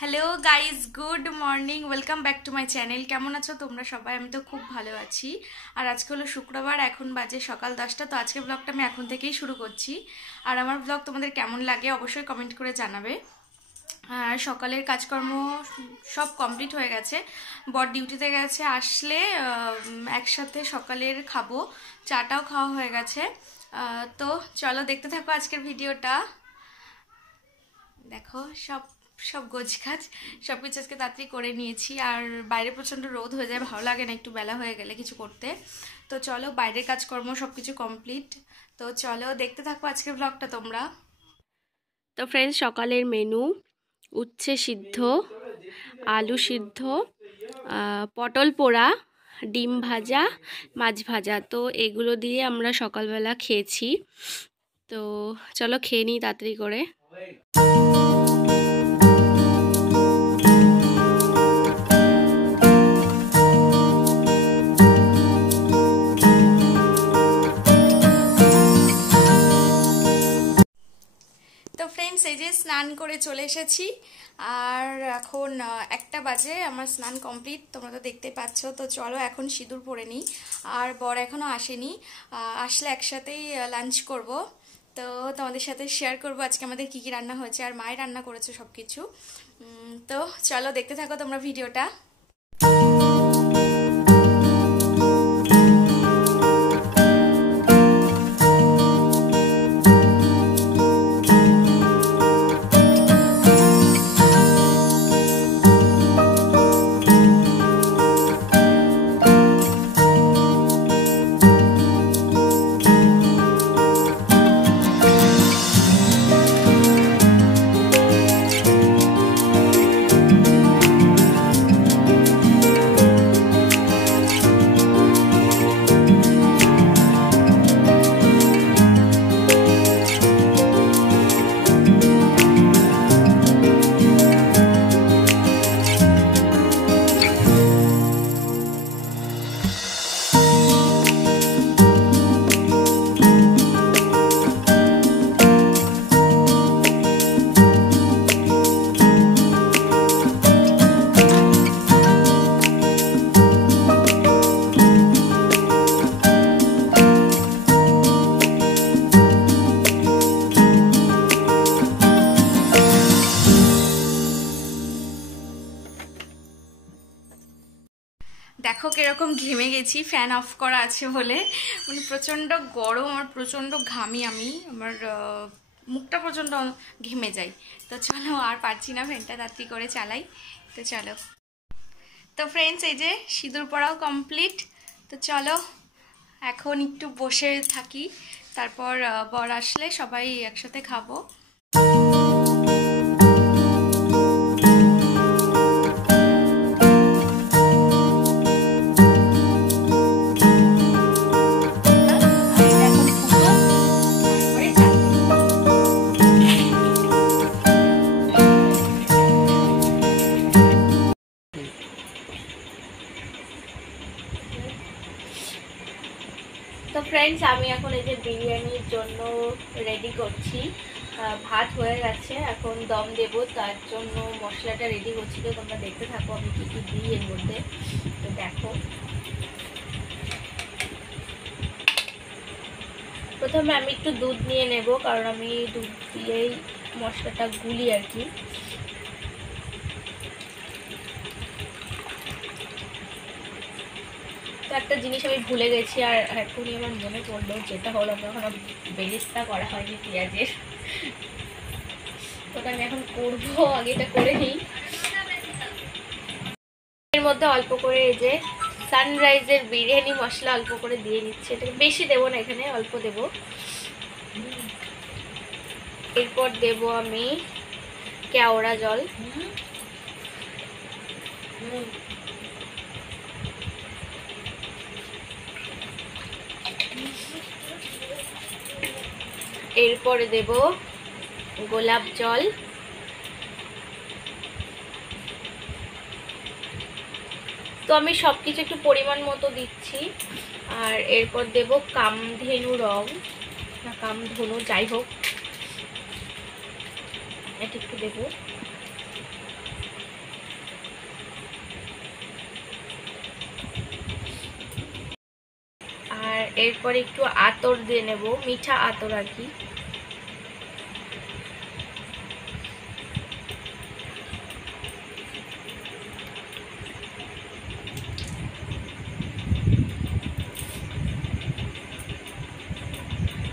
Hello guys, good morning, welcome back to my channel. কেমন আছো তোমরা সবাই? আমি তো খুব ভালো আছি। আর আজকে হলো শুক্রবার, এখন বাজে সকাল 10টা। তো আজকের ব্লগটা আমি এখন থেকেই শুরু করছি। আর আমার ব্লগ তোমাদের কেমন লাগে অবশ্যই কমেন্ট করে জানাবে। আর সকালের কাজকর্ম সব কমপ্লিট হয়ে গেছে, বর ডিউটিতে গেছে, আসলে একসাথে সকালের খাবো। চাটাও খাওয়া হয়ে গেছে। তো চলো দেখতে থাকো আজকের ভিডিওটা। দেখো সব সব গোছগাছ সব কিছু আজকে তাড়াতাড়ি করে নিয়েছি। আর বাইরে প্রচণ্ড রোদ হয়ে যায়, ভালো লাগে না একটু বেলা হয়ে গেলে কিছু করতে। তো চলো, বাইরের কাজকর্ম সব কিছু কমপ্লিট। তো চলো দেখতে থাকো আজকের ব্লগটা তোমরা। তো ফ্রেন্ডস, সকালের মেনু: উচ্ছে সিদ্ধ, আলু সিদ্ধ, পটল পোড়া, ডিম ভাজা, মাছ ভাজা। তো এগুলো দিয়ে আমরা সকালবেলা খেয়েছি। তো চলো খেয়ে নিই তাড়াতাড়ি করে। তো ফ্রেন্ডস, এই যে স্নান করে চলে এসেছি। আর এখন 1টা বাজে, আমার স্নান কমপ্লিট, তোমরা তো দেখতে পাচ্ছ। তো চলো এখন সিঁদুর পরে নিই। আর বর এখনও আসেনি, আসলে একসাথেই লাঞ্চ করব। তো তোমাদের সাথে শেয়ার করব আজকে আমাদের কী কী রান্না হয়েছে, আর মায়ের রান্না করেছে সব কিছু। তো চলো দেখতে থাকো তোমরা ভিডিওটা। দেখো কিরকম ঘেমে গেছি, ফ্যান অফ করা আছে বলে। মানে প্রচণ্ড গরম আর প্রচণ্ড ঘামি আমি, আমার মুখটা প্রচণ্ড ঘেমে যায়। তো চলো, আর পারছি না, ফ্যানটা তাড়াতাড়ি করে চালাই। তো চলো। তো ফ্রেন্ডস, এই যে সিঁদুর পরাও কমপ্লিট। তো চলো এখন একটু বসে থাকি, তারপর বর আসলে সবাই একসাথে খাবো। তো ফ্রেন্ডস, আমি এখন এই যে বিরিয়ানির জন্য রেডি করছি। ভাত হয়ে গেছে, এখন দম দেব, তার জন্য মশলাটা রেডি করছি। তো তোমরা দেখতে থাকো আমি কী কী দিই এর মধ্যে। তো দেখো, প্রথমে আমি একটু দুধ নিয়ে নেব, কারণ আমি দুধ দিয়েই মশলাটা গুলি আর কি। তো একটা জিনিস আমি ভুলে গেছি, আর এখনই আমার মনে পড়লো, যেটা হলো আমি এখনো বেরেস্তা করা হয়নি পেঁয়াজের। ওটা আমি এখন করবো, আগে এটা করে নিই। এর মধ্যে অল্প করে এই যে সানরাইজের বিরিয়ানি মশলা অল্প করে দিয়ে নিচ্ছে। এটাকে বেশি দেবো না, এখানে অল্প দেব। এরপর দেব আমি কেওড়া জল। এরপরে দেব গোলাপ জল। তো আমি সব কিছু একটু পরিমাণ মতো দিচ্ছি। আর এরপর দেব কামধেনু রং, না কামধনু, যাই হোক, এটা একটু দেবো। এরপরে একটু আতর দিয়ে নেব, মিঠা আতর আর কি।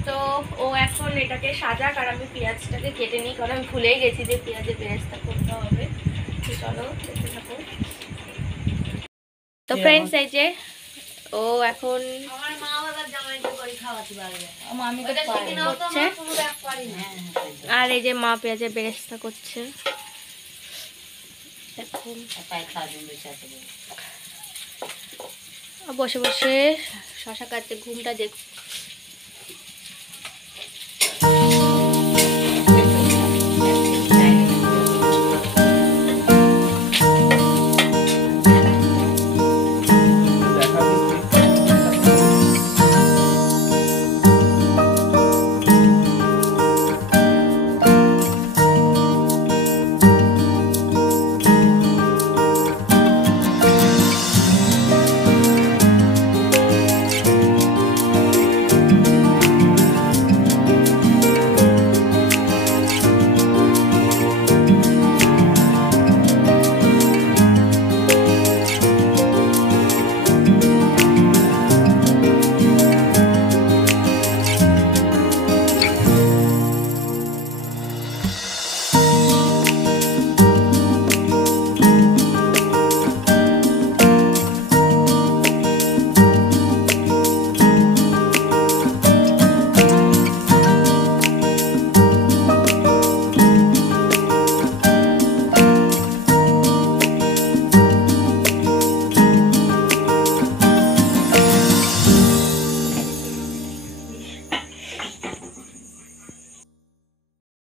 তো ও এখন এটাকে সাজাক আর আমি পেঁয়াজটাকে কেটে নিই, কারণ আমি ভুলেই গেছি যে পেঁয়াজের বেরেস্তা করতে হবে। তো চলো দেখতে থাকো। তো ফ্রেন্ডস এই যে ও এখন আর এই যে মা পেঁয়াজের বেরেস্তা করছে। এখন বসে বসে শশা কাটতে, ঘুমটা দেখ।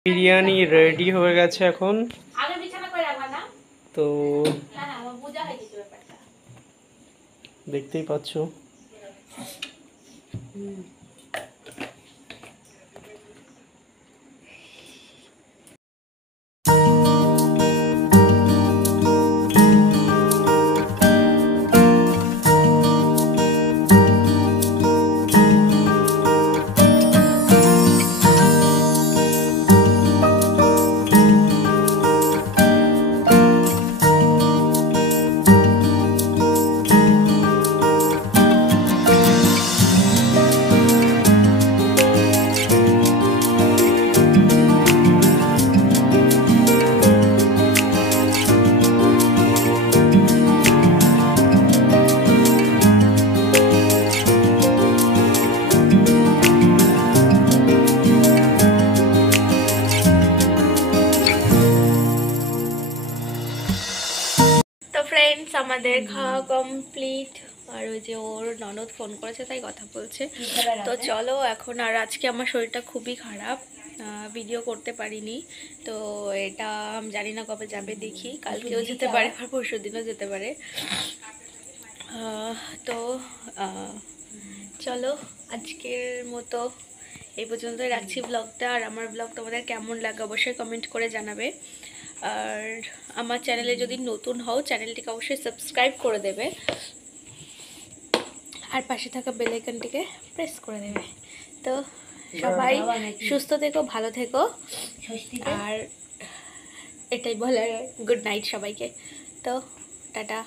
বিরিয়ানি রেডি হয়ে গেছে এখন। তো দেখতেই পাচ্ছ। ফ্রেন্ডস আমাদের খাওয়া কমপ্লিট, আর ওই যে ওর ননদ ফোন করেছে তাই কথা বলছে। তো চলো এখন, আর আজকে আমার শরীরটা খুবই খারাপ, ভিডিও করতে পারিনি। তো এটা আমি জানি না কবে যাবে, দেখি কালকেও যেতে পারে আর পরশু দিনও যেতে পারে। তো চলো আজকের মতো এই পর্যন্তই রাখছি ব্লগটা। আর আমার ব্লগ তোমাদের কেমন লাগে অবশ্যই কমেন্ট করে জানাবে। আর আমার চ্যানেলে যদি নতুন হও চ্যানেলটিকে অবশ্যই সাবস্ক্রাইব করে দেবে, আর পাশে থাকা বেল আইকনটিকে প্রেস করে দেবে। তো সবাই সুস্থ থেকো, ভালো থেকো, আর এটাই বলার গুড নাইট সবাইকে। তো টাটা।